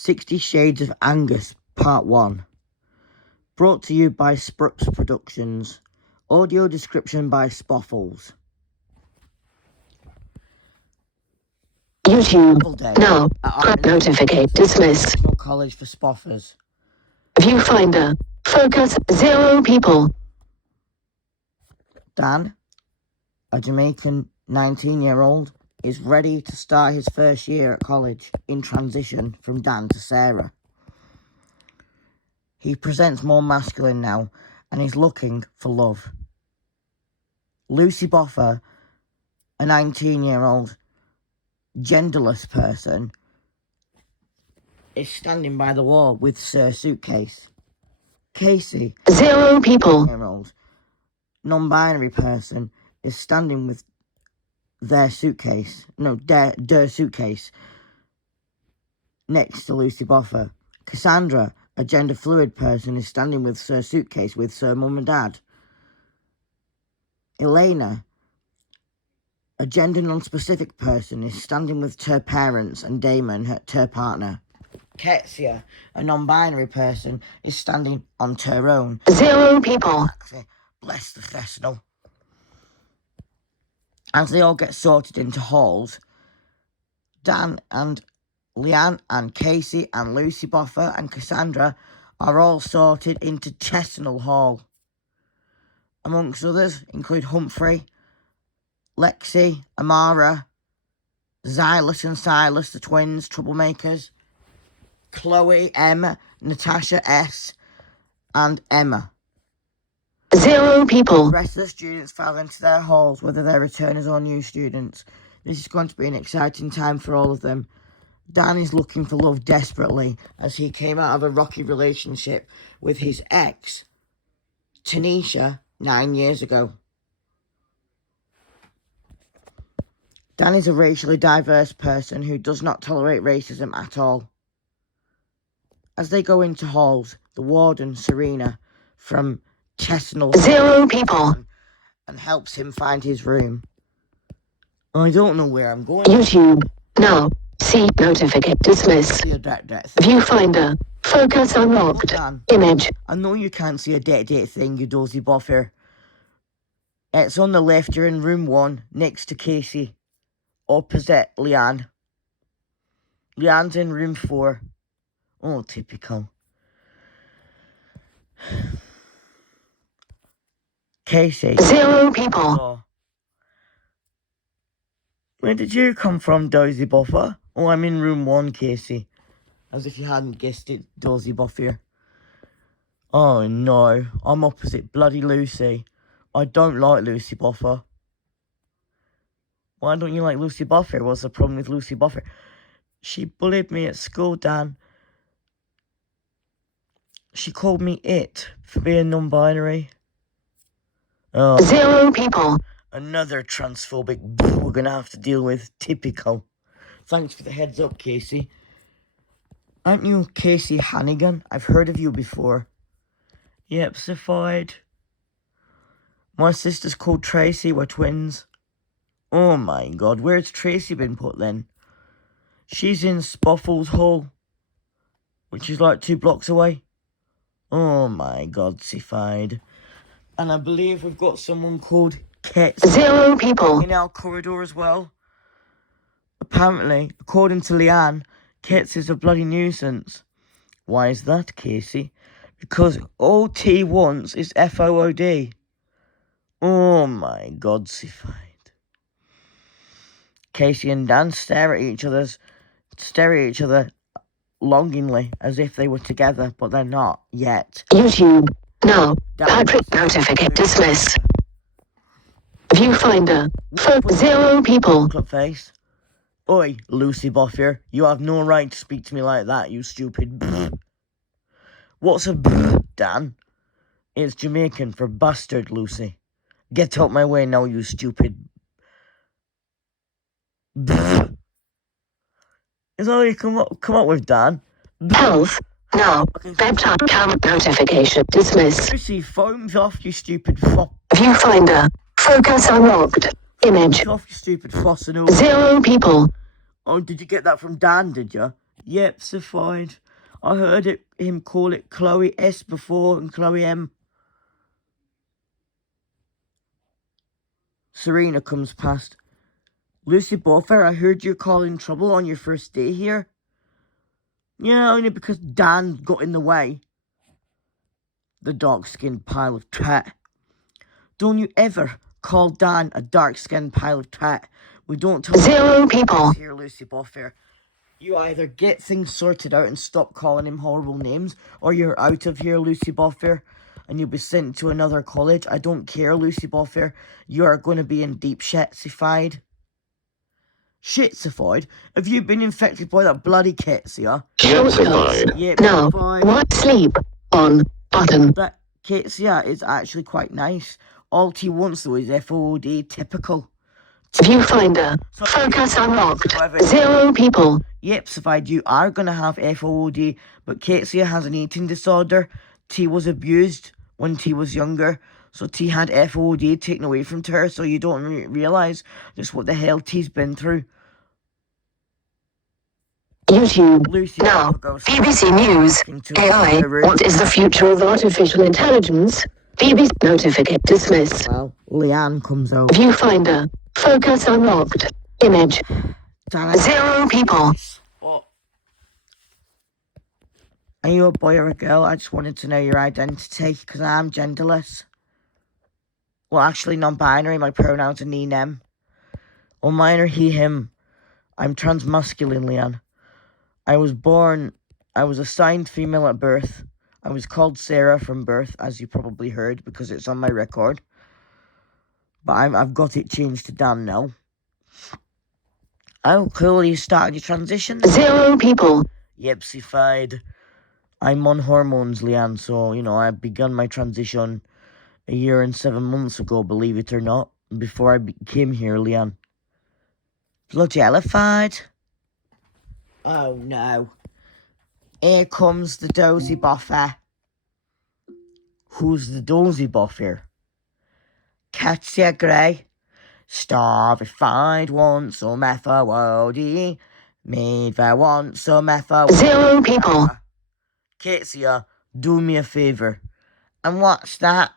60 Shades of Angus, Part 1. Brought to you by Sprux Productions. Audio description by Spoffles. YouTube. Now. Notification. Dismiss. College for Spoffers. Viewfinder. Focus. 0 people. Dan, a Jamaican 19-year-old, is ready to start his first year at college in transition from Dan to Sarah. He presents more masculine now and is looking for love. Lucy Boffer, a 19-year-old genderless person, is standing by the wall with Sir Suitcase. Casey, 0 people. 19-year-old non-binary person, is standing with their suitcase next to Lucy Boffer. Cassandra, a gender fluid person, is standing with Sir Suitcase with Sir Mum and Dad. Elena, a gender non-specific person, is standing with her parents and Damon, her partner. Ketsia, a non-binary person, is standing on her own. 0 people. Bless the festival. As they all get sorted into halls, Dan and Leanne and Casey and Lucy Boffer and Cassandra are all sorted into Chestnut Hall. Amongst others include Humphrey, Lexi, Amara, Xylus and Silas, the twins, troublemakers, Chloe, M, Natasha, S, and Emma. 0 people. The rest of the students file into their halls, whether they're returners or new students. This is going to be an exciting time for all of them. Dan is looking for love desperately as he came out of a rocky relationship with his ex, Tanisha, 9 years ago. Dan is a racially diverse person who does not tolerate racism at all. As they go into halls, the warden, Serena, from Chestnut, 0 people. And helps him find his room. I don't know where I'm going. YouTube. Now. See notification. Dismiss. Viewfinder. Focus unlocked. Image. I know you can't see a date thing, you dozy buffer. It's on the left. You're in room 1, next to Casey. Opposite Leanne. Leanne's in room 4. Oh, typical. Casey. 0 people. Oh. Where did you come from, Dozy Buffer? Oh, I'm in room 1, Casey. As if you hadn't guessed it, Dozy Buffer. Oh, no. I'm opposite bloody Lucy. I don't like Lucy Buffer. Why don't you like Lucy Buffer? What's the problem with Lucy Buffer? She bullied me at school, Dan. She called me it for being non-binary. Oh. 0 people. Another transphobic we're going to have to deal with. Typical. Thanks for the heads up, Casey. Aren't you Casey Hannigan? I've heard of you before. Yep, certified. My sister's called Tracy. We're twins. Oh my god, where's Tracy been put then? She's in Spoffles Hall, which is like 2 blocks away. Oh my god, certified. And I believe we've got someone called Kets 0 people. in our corridor as well. Apparently, according to Leanne, Kets is a bloody nuisance. Why is that, Casey? Because all T wants is FOOD. Oh my god, certified. Casey and Dan stare at each other longingly, as if they were together, but they're not yet. YouTube. Now. Patrick notification. Dismiss. Viewfinder. 0 people. Club face. Oi, Lucy Buffer, you have no right to speak to me like that, you stupid brr. What's a brr, Dan? It's Jamaican for bastard, Lucy. Get out my way now, you stupid brr. Is that all you come up with, Dan? Health. Now. Bedtime count notification. Dismiss. Lucy, phones off, you stupid fop. Viewfinder. Focus unlocked. Image. Off, you stupid fossil. 0 people. Oh, did you get that from Dan, did you? Yep, so fine. I heard him call it Chloe S before and Chloe M. Serena comes past. Lucy Boffer, I heard you're causing trouble on your first day here. Yeah, only because Dan got in the way. The dark-skinned pile of tat. Don't you ever call Dan a dark-skinned pile of tat. We don't tell 0 people. here, Lucy Boffer. You either get things sorted out and stop calling him horrible names, or you're out of here, Lucy Boffer, and you'll be sent to another college. I don't care, Lucy Boffer. You are going to be in deep shitsified. Shitsified? Have you been infected by that bloody Ketsia? Shitsified. Yep, Now, fine. what sleep on button? That Ketsia is actually quite nice. All he wants, though, is FOD, typical. Viewfinder. Focus unlocked. 0 people. Yep, Safide, you are going to have FOD, but Ketsia has an eating disorder. T was abused when T was younger, so T had FOD taken away from her, so you don't realise just what the hell T's been through. YouTube. Lucy Now, goes BBC News. AI. server. What is the future of artificial intelligence? BBC notificate dismiss. Well, Leanne comes over. Viewfinder. Focus unlocked. Image. 0 people. What? Are you a boy or a girl? I just wanted to know your identity, because I'm genderless. Well, actually non-binary, my pronouns are he, them. Well, mine are he, him. I'm transmasculine, Leanne. I was assigned female at birth. I was called Sarah from birth, as you probably heard, because it's on my record. But I've got it changed to Dan now. Oh, cool, you started your transition? 0 people. Yepsified. I'm on hormones, Leanne, so, you know, I begun my transition a year and 7 months ago, believe it or not, before I came here, Leanne. Bloody elephant. Oh, no. Here comes the dozy boffer. Who's the dozy boffer? Katya Gray. Starvified wants some FOD. Made there want some FOD. 0 people. Katya, do me a favour. And what's that?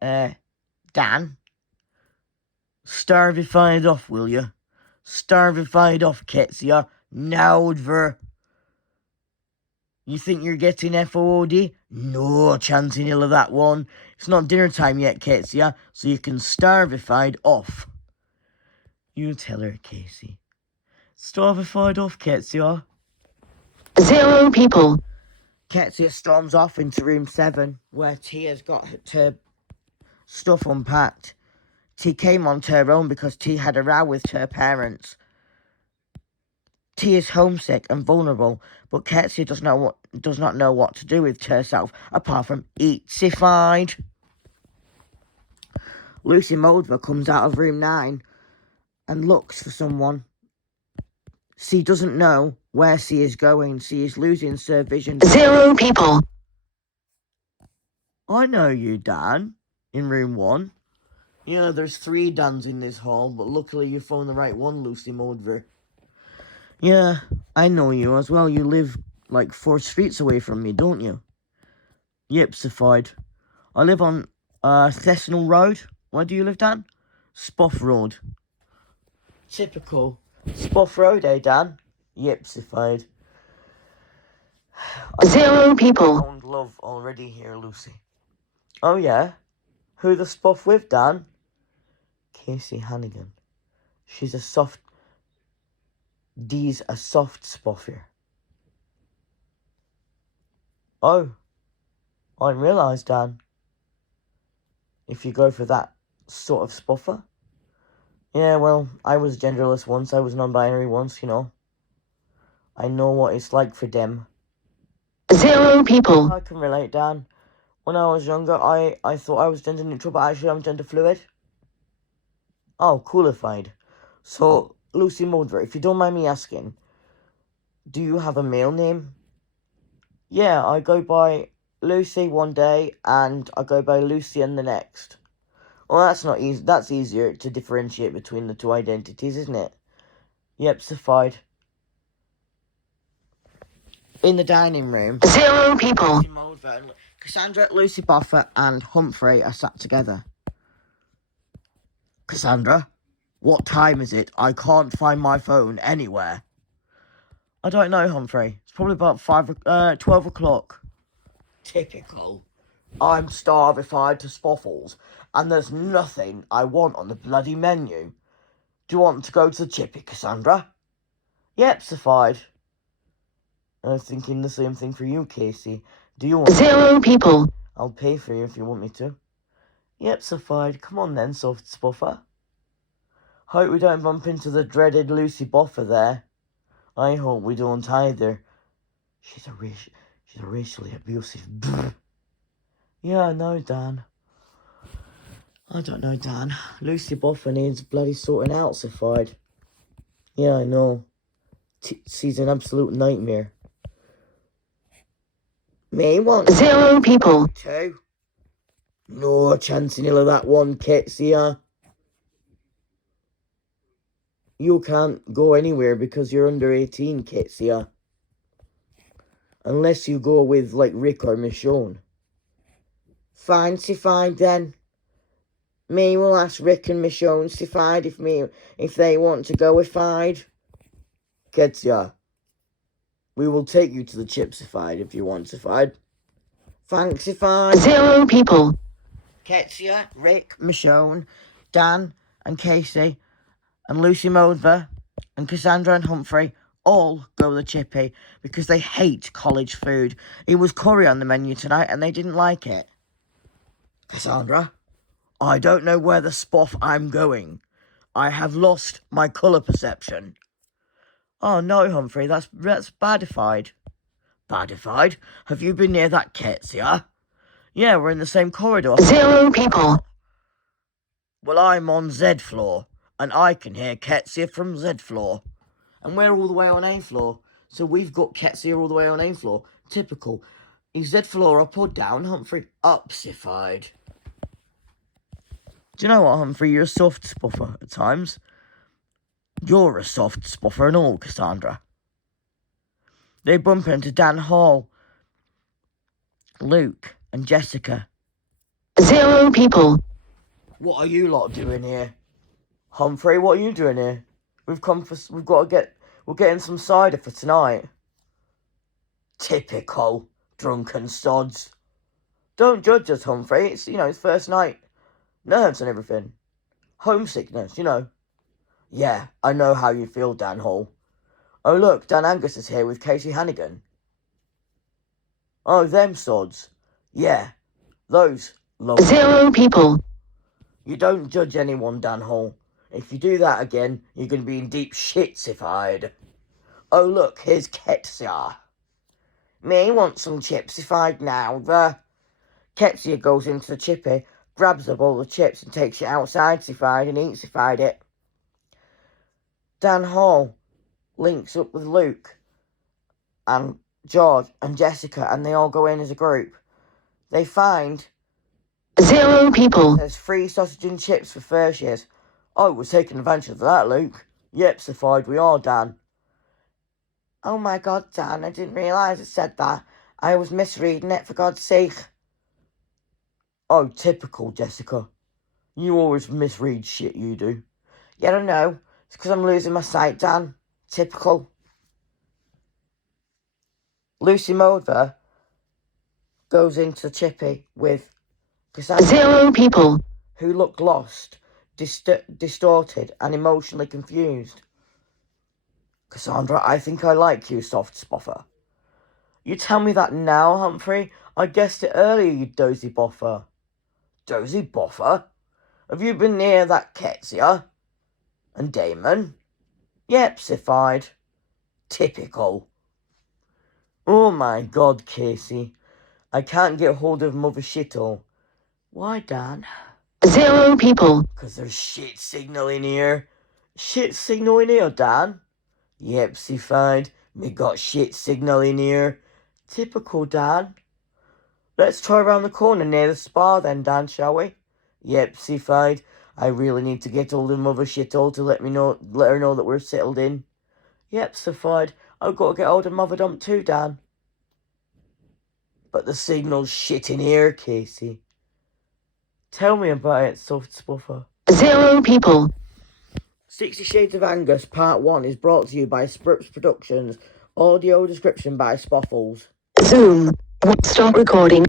Dan? Starvified off, will you? Starvified off, Ketsia. Now, ver. You think you're getting FOD? No chance in hell of that one. It's not dinner time yet, Ketsia, so you can starvified off. You tell her, Casey. Starvified off, Ketsia. 0 people. Ketsia storms off into room 7, where Tia's got her stuff unpacked. T came onto her own because T had a row with her parents. T is homesick and vulnerable, but Ketsia does not know what to do with herself apart from eatsified. Lucy Moldva comes out of room 9 and looks for someone. She doesn't know where she is going. She is losing her vision. 0 people. I know you, Dan, in room 1. Yeah, there's 3 Dans in this hall, but luckily you found the right one, Lucy Moldver. Yeah, I know you as well. You live like 4 streets away from me, don't you? Yep, Safide. I live on Thessenal Road. Where do you live, Dan? Spoff Road. Typical. Spoff Road, eh, Dan? Yep, Safide. 0 people. Found love already here, Lucy. Oh, yeah? Who the spoff with, Dan? Casey Hannigan. She's a soft... Dee's a soft spoffer. Oh. I didn't realise, Dan. If you go for that sort of spoffer. Yeah, well, I was genderless once. I was non-binary once, you know. I know what it's like for them. 0 people. I can relate, Dan. When I was younger, I thought I was gender neutral, but actually I'm gender fluid. Oh, coolified. So, Lucy Mulder, if you don't mind me asking, do you have a male name? Yeah, I go by Lucy one day, and I go by Lucian the next. Well, that's not easy. That's easier to differentiate between the 2 identities, isn't it? Yep, suffied. in the dining room. 0 people. Lucy Mulder and Cassandra, Lucy Boffer, and Humphrey are sat together. Cassandra, what time is it? I can't find my phone anywhere. I don't know, Humphrey. It's probably about 12 o'clock. Typical. I'm starvified to spoffles, and there's nothing I want on the bloody menu. Do you want to go to the chippy, Cassandra? Yep, Safide. I was thinking the same thing for you, Casey. Do you want 0 people. I'll pay for you if you want me to. Yep, Safide. Come on then, soft spuffer. Hope we don't bump into the dreaded Lucy Boffer there. I hope we don't either. She's a racially abusive. Yeah, I know, Dan. I don't know, Dan. Lucy Boffer needs bloody sorting out, Safide. Yeah, I know. She's an absolute nightmare. Me, 1. 0 people. 2. No chance in hell of that one, Ketsia. You can't go anywhere because you're under 18, Ketsia. Unless you go with, like, Rick or Michonne. Fine, Safide, then. Me will ask Rick and Michonne, Safide, if they want to go with Fide. Ketsia. We will take you to the Chipsified if you want, Safide. Thanks, Safide. 0 people. Ketsia, Rick, Michonne, Dan, and Casey, and Lucy Mulder, and Cassandra and Humphrey all go to the chippy because they hate college food. It was curry on the menu tonight and they didn't like it. Cassandra, I don't know where the spoff I'm going. I have lost my colour perception. Oh no, Humphrey, that's badified. Badified? Have you been near that Ketsia? Yeah, we're in the same corridor. 0 people. Well, I'm on Z floor, and I can hear Ketsia from Z floor. And we're all the way on A floor, so we've got Ketsia all the way on A floor. Typical. Is Z floor up or down, Humphrey? Upsified. Do you know what, Humphrey? You're a soft spuffer at times. You're a soft spuffer and all, Cassandra. They bump into Dan Hall, Luke, and Jessica. 0 people. What are you lot doing here? Humphrey, what are you doing here? We're getting some cider for tonight. Typical drunken sods. Don't judge us, Humphrey. It's, it's first night. Nerves and everything. Homesickness, Yeah, I know how you feel, Dan Hall. Oh, look, Dan Angus is here with Casey Hannigan. Oh, them sods. Yeah, those lovely. 0 people. You don't judge anyone, Dan Hall. If you do that again, you're going to be in deep shit-sified. Oh, look, here's Ketsia. Me want some chipsified now, Ketsia goes into the chippy, grabs a bowl of chips and takes it outside-sified and eats-sified it. Dan Hall links up with Luke and George and Jessica, and they all go in as a group. They find 0 people. There's free sausage and chips for first years. Oh, we're taking advantage of that, Luke. Yep, Safide, we are, Dan. Oh my God, Dan, I didn't realise it said that. I was misreading it, for God's sake. Oh, typical, Jessica. You always misread shit, you do. Yeah, I know. It's because I'm losing my sight, Dan. Typical. Lucy Mulder goes into the chippy with Cassandra, 0 people. who looked lost, distorted, and emotionally confused. Cassandra, I think I like you, soft spuffer. You tell me that now, Humphrey? I guessed it earlier, you dozy boffer. Dozy boffer? Have you been near that Ketsia? And Damon? Yep, Sifide. Typical. Oh my God, Casey. I can't get hold of Mother Shittle. Why, Dan? 0 people. Because there's shit signal in here. Shit signal in here, Dan? Yep, Sifide. We got shit signal in here. Typical, Dan. Let's try around the corner near the spa then, Dan, shall we? Yep, Sifide. I really need to get hold of Mother Shittle to let her know that we're settled in. Yep, Sifide. I've got to get hold of Mother Dump too, Dan. But the signal's shit in here, Casey. Tell me about it, Soft Spuffer. 0 people. 60 Shades of Angus, Part 1 is brought to you by Sprips Productions. Audio description by Spoffles. Zoom. Stop recording.